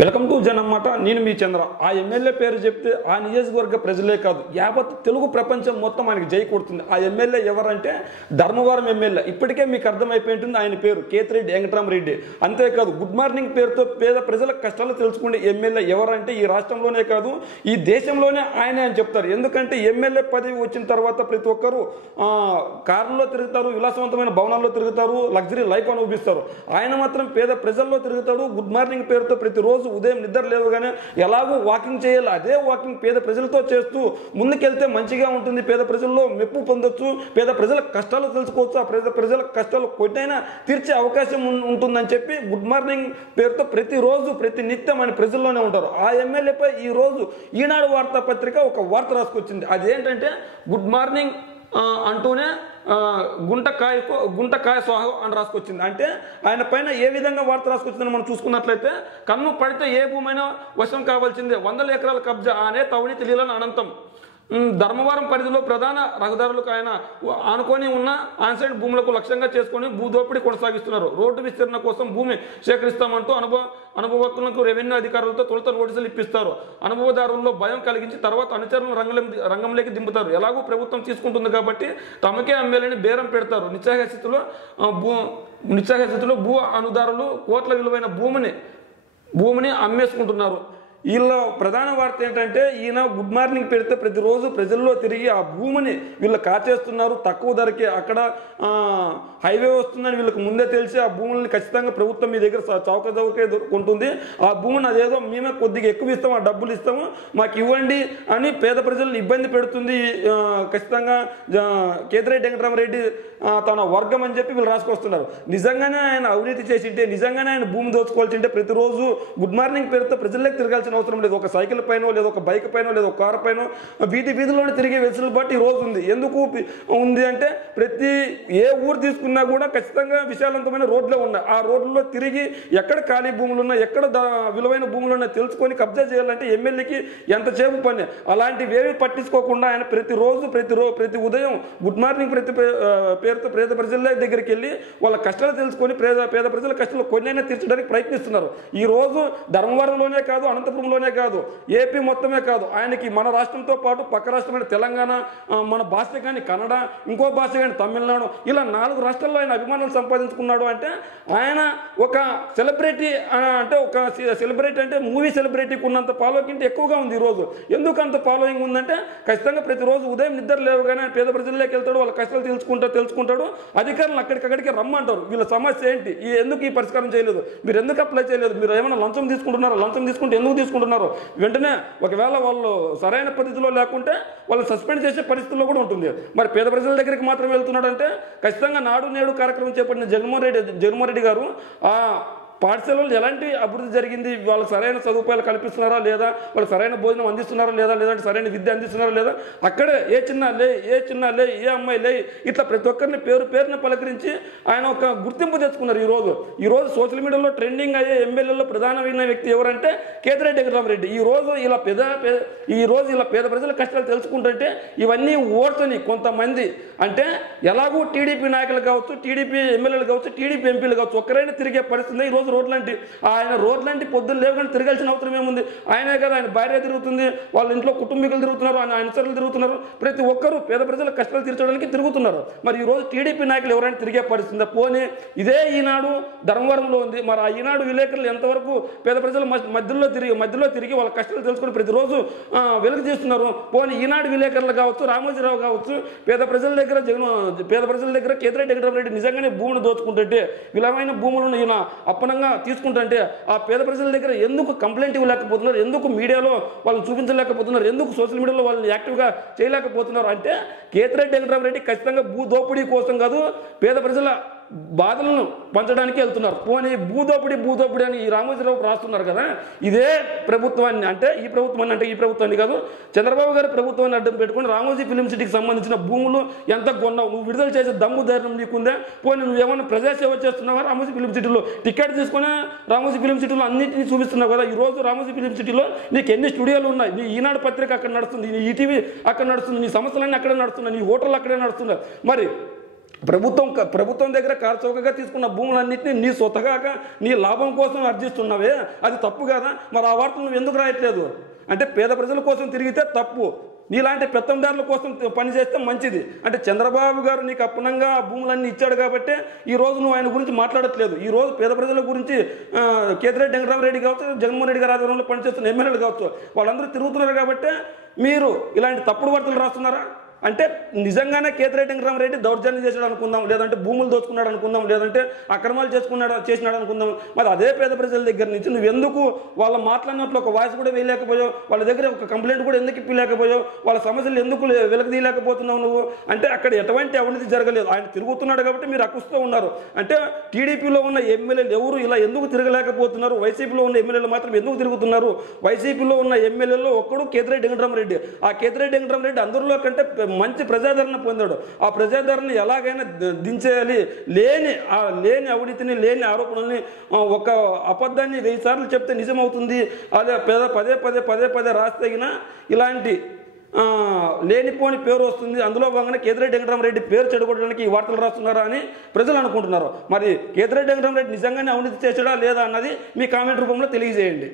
Welcome to జనమాట. నేను మీ చంద్ర. ఆ MLA పేరు చెప్తే ఆ నియోజకవర్గ ప్రజలే కాదు, యావత్ తెలుగు ప్రపంచం మొత్తం ఆయనకి జై కొడుతుంది. ఆ ఎమ్మెల్యే ఎవరంటే ధర్మవరం ఎమ్మెల్యే. ఇప్పటికే మీకు అర్థమైపోయింటుంది ఆయన పేరు కేతిరెడ్డి వెంకటరామరెడ్డి. అంతేకాదు గుడ్ మార్నింగ్ పేరుతో పేద ప్రజల కష్టాలు తెలుసుకునే ఎమ్మెల్యే ఎవరంటే ఈ రాష్ట్రంలోనే కాదు ఈ దేశంలోనే ఆయనే అని చెప్తారు. ఎందుకంటే ఎమ్మెల్యే పదవి వచ్చిన తర్వాత ప్రతి ఒక్కరు కారులో తిరుగుతారు, విలాసవంతమైన భవనాల్లో తిరుగుతారు, లగ్జరీ లైఫ్ అనుభవిస్తారు. ఆయన మాత్రం పేద ప్రజల్లో తిరుగుతాడు. గుడ్ మార్నింగ్ పేరుతో ప్రతిరోజు ఉదయం నిద్ర లేవగానే ఎలాగో వాకింగ్ చేయాలి, అదే వాకింగ్ పేద ప్రజలతో చేస్తూ ముందుకెళ్తే మంచిగా ఉంటుంది, పేద ప్రజల్లో మెప్పు పొందొచ్చు, పేద ప్రజల కష్టాలు తెలుసుకోవచ్చు, ఆ పేద ప్రజల కష్టాలు కొట్టైనా తీర్చే అవకాశం ఉంటుందని చెప్పి గుడ్ మార్నింగ్ పేరుతో ప్రతిరోజు ప్రతి నిత్యం ఆయన ప్రజల్లోనే ఉంటారు. ఆ ఎమ్మెల్యేపై ఈరోజు ఈనాడు వార్తాపత్రిక ఒక వార్త రాసుకొచ్చింది. అదేంటంటే గుడ్ మార్నింగ్ అంటూనే గుంటకాయ స్వాహ అని రాసుకొచ్చింది. అంటే ఆయన పైన ఏ విధంగా వార్త రాసుకొచ్చిందని మనం చూసుకున్నట్లయితే, కన్ను పడితే ఏ భూమైనా వశం కావాల్సిందే, 100 ఎకరాల కబ్జా అనే అవినీతి లీలను అనంతం. ధర్మవరం పరిధిలో ప్రధాన రహదారులకు ఆయన ఆనుకొని ఉన్న ఆన్సైడ్ భూములకు లక్ష్యంగా చేసుకుని భూదోపిడీ కొనసాగిస్తున్నారు. రోడ్డు విస్తరణ కోసం భూమి సేకరిస్తామంటూ అనుభవజ్ఞులకు రెవెన్యూ అధికారులతో తొలుత నోటీసులు ఇప్పిస్తారు. అనుభవదారుల్లో భయం కలిగించి తర్వాత అనుచరులను రంగంలోకి దింపుతారు. ఎలాగూ ప్రభుత్వం తీసుకుంటుంది కాబట్టి తమకే ఎమ్మెల్యేని బేరం పెడతారు. నిస్సహాయ స్థితిలో భూ అనుదారులు కోట్ల విలువైన భూమిని అమ్మేసుకుంటున్నారు. వీళ్ళ ప్రధాన వార్త ఏంటంటే, ఈయన గుడ్ మార్నింగ్ పెడితే ప్రతిరోజు ప్రజల్లో తిరిగి ఆ భూమిని వీళ్ళు కాచేస్తున్నారు. తక్కువ ధరకే అక్కడ హైవే వస్తుందని వీళ్ళకి ముందే తెలిసి ఆ భూములని ఖచ్చితంగా ప్రభుత్వం మీ దగ్గర చౌకచౌకే ఉంటుంది, ఆ భూమిని అదేదో మేమే కొద్దిగా ఎక్కువ ఇస్తాము, ఆ డబ్బులు ఇస్తాము, మాకు ఇవ్వండి అని పేద ప్రజలను ఇబ్బంది పెడుతుంది ఖచ్చితంగా కేతిరెడ్డి వెంకటరామరెడ్డి తన వర్గం అని చెప్పి వీళ్ళు రాసుకొస్తున్నారు. నిజంగానే ఆయన అవినీతి చేసింటే, నిజంగానే ఆయన భూమి దోచుకోవాల్సింటే ప్రతిరోజు గుడ్ మార్నింగ్ పేరుతో ప్రజల్లోకి తిరగాల్సిన అవసరం లేదు. ఒక సైకిల్ పైన లేదా ఒక బైక్ పైన లేదా ఒక కారు పైన వీధిలోనే తిరిగే వెసులుబాటు ఈ రోజు ఉంది. ఎందుకు ఉంది అంటే, ప్రతి ఏ ఊరు తీసుకున్నా కూడా ఖచ్చితంగా విశాలవంతమైన రోడ్లే ఉన్నాయి. ఆ రోడ్లలో తిరిగి ఎక్కడ ఖాళీ భూములు ఉన్నా, ఎక్కడ విలువైన భూములు ఉన్నా తెలుసుకొని కబ్జా చేయాలంటే ఎమ్మెల్యేకి ఎంతసేపు పని. అలాంటివేవి పట్టించుకోకుండా ఆయన ప్రతి ఉదయం గుడ్ మార్నింగ్ పేరుతో పేద ప్రజల దగ్గరికి వెళ్ళి వాళ్ళ కష్టాలు తెలుసుకొని పేద ప్రజల కష్టాలు కొన్నైనా తీర్చడానికి ప్రయత్నిస్తున్నారు. ఈ రోజు ధర్మవరంలోనే కాదు, అనంతపురంలోనే కాదు, ఏపీ మొత్తమే కాదు, ఆయనకి మన రాష్ట్రంతో పాటు పక్క రాష్ట్రమైన తెలంగాణ, మన భాష కానీ కన్నడ, ఇంకో భాష కానీ తమిళనాడు, ఇలా 4 రాష్ట్రాల్లో ఆయన అభిమానులు సంపాదించుకున్నాడు. అంటే ఆయన ఒక సెలబ్రిటీ అంటే మూవీ సెలబ్రిటీకి ఉన్నంత ఫాలోయింగ్ ఎక్కువగా ఉంది ఈరోజు. ఎందుకు అంత ఫాలోయింగ్ ఉందంటే, ఖచ్చితంగా ప్రతిరోజు ఉదయం నిద్ర లేవగానే పేద ప్రజల్లోకి వెళ్తాడు, వాళ్ళ కష్టాలు తెలుసుకుంటాడు. అధికారులు అక్కడికి రమ్మంటారు, వీళ్ళ సమస్య ఏంటి, ఎందుకు ఈ పరిష్కారం చేయలేదు, మీరు ఎందుకు అప్లై చేయలేదు, మీరు ఏమైనా లంచం తీసుకుంటున్నారా, లంచం తీసుకుంటే ఎందుకు తీసుకుంటున్నారు, వెంటనే ఒకవేళ వాళ్ళు సరైన పద్ధతిలో లేకుంటే వాళ్ళు సస్పెండ్ చేసే పరిస్థితుల్లో కూడా ఉంటుంది. మరి పేద ప్రజల దగ్గరికి మాత్రం వెళ్తున్నాడంటే, ఖచ్చితంగా నాడు నేడు కార్యక్రమం చేపట్టిన జగన్మోహన్ రెడ్డి గారు ఆ పాఠశాలలో ఎలాంటి అభివృద్ధి జరిగింది, వాళ్ళకి సరైన సదుపాయాలు కల్పిస్తున్నారా లేదా, వాళ్ళకి సరైన భోజనం అందిస్తున్నారా లేదా, లేదంటే సరైన విద్య అందిస్తున్నారా లేదా, అక్కడే ఏ చిన్న లే ఏ అమ్మాయి లే, ఇట్లా ప్రతి ఒక్కరిని పేరున పలకరించి ఆయన ఒక గుర్తింపు తెచ్చుకున్నారు. ఈ రోజు సోషల్ మీడియాలో ట్రెండింగ్ అయ్యే ఎమ్మెల్యేలో ప్రధానమైన వ్యక్తి ఎవరంటే కేతిరెడ్డి వెంకటరామరెడ్డి. ఈ రోజు ఇలా పేద ప్రజల కష్టాలు తెలుసుకుంటుంటే ఇవన్నీ ఓడ్చని కొంతమంది, అంటే ఎలాగూ టీడీపీ నాయకులు కావచ్చు, టీడీపీ ఎమ్మెల్యేలు కావచ్చు, టీడీపీ ఎంపీలు కావచ్చు, ఒక్కరైనా తిరిగే పరిస్థితి ఈరోజు రోడ్లాంటి పొద్దున్న లేవగానే తిరగాల్సిన అవసరం ఏముంది. ఆయనే కదా, ఆయన భార్య తిరుగుతుంది, వాళ్ళ ఇంట్లో కుటుంబీకులు తిరుగుతున్నారు, ఆయన అనుచరులు తిరుగుతున్నారు, ప్రతి ఒక్కరూ పేద ప్రజల కష్టాలు తీర్చడానికి తిరుగుతున్నారు. మరి ఈ రోజు టీడీపీ నాయకులు ఎవరైనా తిరిగే పరిస్థితి పోనీ ఇదే ఈనాడు ధర్మవరంలో ఉంది. మరి ఆ ఈనాడు విలేకరులు ఎంతవరకు పేద ప్రజల మధ్యలో తిరిగి వాళ్ళ కష్టాలు తెలుసుకుని ప్రతిరోజు వెలుగు తీస్తున్నారు. పోనీ ఈనాడు విలేకరులు కావచ్చు, రామోజీరావు కావచ్చు, పేద ప్రజల దగ్గర కేతిరెడ్డి వెంకటరామరెడ్డి నిజంగానే భూమిని దోచుకుంటుంటే, విలువైన భూములను ఈయన అప్పనంగా తీసుకుంటుంటే ఆ పేద ప్రజల దగ్గర ఎందుకు కంప్లైంట్ ఇవ్వలేకపోతున్నారు, ఎందుకు మీడియాలో వాళ్ళని చూపించలేకపోతున్నారు, ఎందుకు సోషల్ మీడియాలో వాళ్ళని యాక్టివ్గా చేయలేకపోతున్నారు అంటే, కేతిరెడ్డి వెంకటరామరెడ్డి ఖచ్చితంగా భూ దోపిడీ కోసం కాదు, పేద ప్రజల బాధలను పంచడానికి వెళ్తున్నారు. పోనీ భూదోపిడి అని ఈ రామోజీరావు రాస్తున్నారు కదా, ఇదే ప్రభుత్వాన్ని అంటే ఈ ప్రభుత్వాన్ని కాదు, చంద్రబాబు గారి ప్రభుత్వాన్ని అడ్డం పెట్టుకుని రామోజీ ఫిలిం సిటీకి సంబంధించిన భూములు ఎంత కొన్నావు, నువ్వు విడుదల చేసే దమ్ము ధైర్యం నీకుందే, పోనీ నువ్వేమన్నా ప్రజాసేవ చేస్తున్నావా, రామోజీ ఫిలిం సిటీలో టికెట్ తీసుకుని రామోజీ ఫిలిం సిటీలో అన్నింటినీ చూపిస్తున్నావు కదా. ఈ రోజు రామోజీ ఫిలిం సిటీలో నీకు ఎన్ని స్టూడియోలు ఉన్నాయి, నీ ఈనాడు పత్రిక అక్కడ నడుస్తుంది, నీ ఈటీవీ అక్కడ నడుస్తుంది, నీ సంస్థలన్నీ అక్కడే నడుస్తున్నాయి, నీ హోటల్ అక్కడే నడుస్తున్నాయి. మరి ప్రభుత్వం దగ్గర కార్చౌకగా తీసుకున్న భూములన్నింటినీ నీ సొత్తగాక నీ లాభం కోసం అర్జిస్తున్నావే, అది తప్పు కదా? మరి ఆ వార్తలు నువ్వు ఎందుకు రాయట్లేదు? అంటే పేద ప్రజల కోసం తిరిగితే తప్పు, నీలాంటి పెత్తందారుల కోసం పనిచేస్తే మంచిది. అంటే చంద్రబాబు గారు నీకు అప్పనంగా ఆ భూములన్నీ ఇచ్చాడు కాబట్టి ఈరోజు నువ్వు ఆయన గురించి మాట్లాడట్లేదు. ఈరోజు పేద ప్రజల గురించి కేతిరెడ్డి వెంకటరామరెడ్డి కావచ్చు, జగన్మోహన్ రెడ్డి గారి ఆధ్వర్యంలో పనిచేస్తున్న ఎమ్మెల్యేలు కావచ్చు, వాళ్ళందరూ తిరుగుతున్నారు కాబట్టి మీరు ఇలాంటి తప్పుడు వార్తలు రాస్తున్నారా? అంటే నిజంగానే కేతిరెడ్డి వెంకటరామరెడ్డి దౌర్జన్యం చేశాడు అనుకుందాం, లేదంటే భూములు దోచుకున్నాడు అనుకుందాం, లేదంటే అక్రమాలు చేసినాడు అనుకుందాం. మరి అదే పేద ప్రజల దగ్గర నుంచి నువ్వు ఎందుకు వాళ్ళ మాట్లాడినట్లు ఒక వాయిస్ కూడా వేయలేకపోయావు? వాళ్ళ దగ్గర ఒక కంప్లైంట్ కూడా ఎందుకు ఇప్పలేకపోయావు? వాళ్ళ సమస్యలు ఎందుకు వెలకదీయలేకపోతున్నావు నువ్వు? అంటే అక్కడ ఎటువంటి అవినీతి జరగలేదు. ఆయన తిరుగుతున్నాడు కాబట్టి మీరు అక్కుస్తూ ఉన్నారు. అంటే టీడీపీలో ఉన్న ఎమ్మెల్యేలు ఎవరు ఇలా ఎందుకు తిరగలేకపోతున్నారు? వైసీపీలో ఉన్న ఎమ్మెల్యేలు మాత్రం ఎందుకు తిరుగుతున్నారు? వైసీపీలో ఉన్న ఎమ్మెల్యేలో ఒక్కడు కేతిరెడ్డి వెంకటరామరెడ్డి. ఆ కేతిరెడ్డి వెంకటరామరెడ్డి అందరిలో కంటే మంచి ప్రజాదరణ పొందాడు. ఆ ప్రజాదరణ ఎలాగైనా దించేయాలి. లేని అవినీతిని, లేని ఆరోపణల్ని, ఒక అబద్ధాన్ని 1000 సార్లు చెప్తే నిజమవుతుంది. అదే పదే రాస్తే ఇలాంటి లేనిపోని పేరు వస్తుంది. అందులో భాగంగా కేతిరెడ్డి వెంకటరామరెడ్డి పేరు చెడగొట్టడానికి ఈ వార్తలు రాస్తున్నారా అని ప్రజలు అనుకుంటున్నారు. మరి కేతిరెడ్డి వెంకటరామరెడ్డి నిజంగానే అవినీతి చేశాడా లేదా అన్నది మీ కామెంట్ రూపంలో తెలియజేయండి.